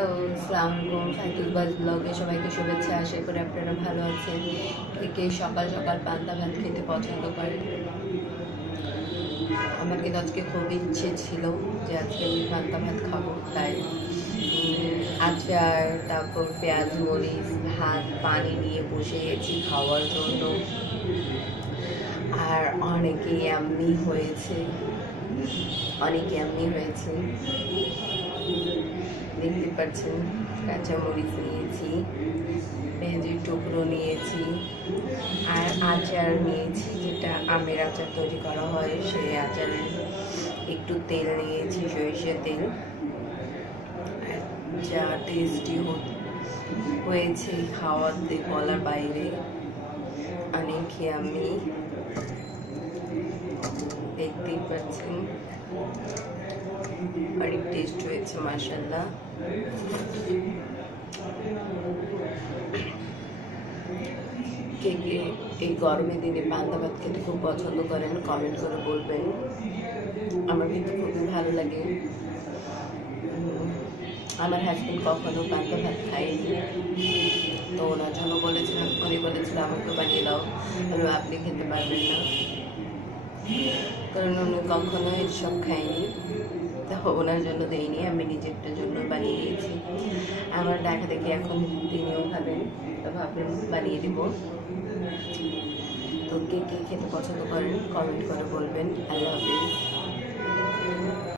Hello, আসসালামু আলাইকুম। ফাইতুলবাজ ব্লগে সবাইকে শুভেচ্ছা। আশা করি আপনারা ভালো আছেন। কে সকাল সকাল পান্তা ভাত খেতে পছন্দ করেন? আমার কিন্তু আজকে খুব ইচ্ছে ছিল যে আজকে আমি পান্তা ভাত খাবো, তাই আচার, তারপর পেঁয়াজ মরিচ, ভাত, পানি নিয়ে বসে গেছি খাওয়ার জন্য। আর অনেকে এমনি হয়েছে, দেখতে পাচ্ছেন। কাঁচামরিচ নিয়েছি, পেঁয়াজের টুকরো নিয়েছি, আর আচার নিয়েছি, যেটা আমের আচার তৈরি করা হয় সেই আচারের একটু তেল নিয়েছি, সরিষার তেল। যা টেস্টি হয়েছে খাওয়াতে বলার বাইরে, অনেক আমি দেখতেই পাচ্ছেন, অনেক টেস্ট হয়েছে মাশাআল্লাহ। কে কে এই গরমের দিনে পান্তা ভাত খেতে খুব পছন্দ করেন কমেন্ট করে বলবেন। আমার কিন্তু খুবই ভালো লাগে। আমার হাজবেন্ড কখনো পান্তা ভাত খায়নি, তো ওনার জন্য উনি বলেছিল আমাকে বানিয়ে দাও। আপনি খেতে পারবেন না, কারণ উনি কখনো এসব খায়নি, তো ওনার জন্য দেয়নি, আমি নিজেরটার জন্য বানিয়ে দিয়েছি। আমার দেখা দেখি এখন তিনিও খাবেন, তো ভাবলেন বানিয়ে দেব। তো কে কে খেতে পছন্দ করেন কমেন্ট করে বলবেন। আল্লাহ হাফিজ।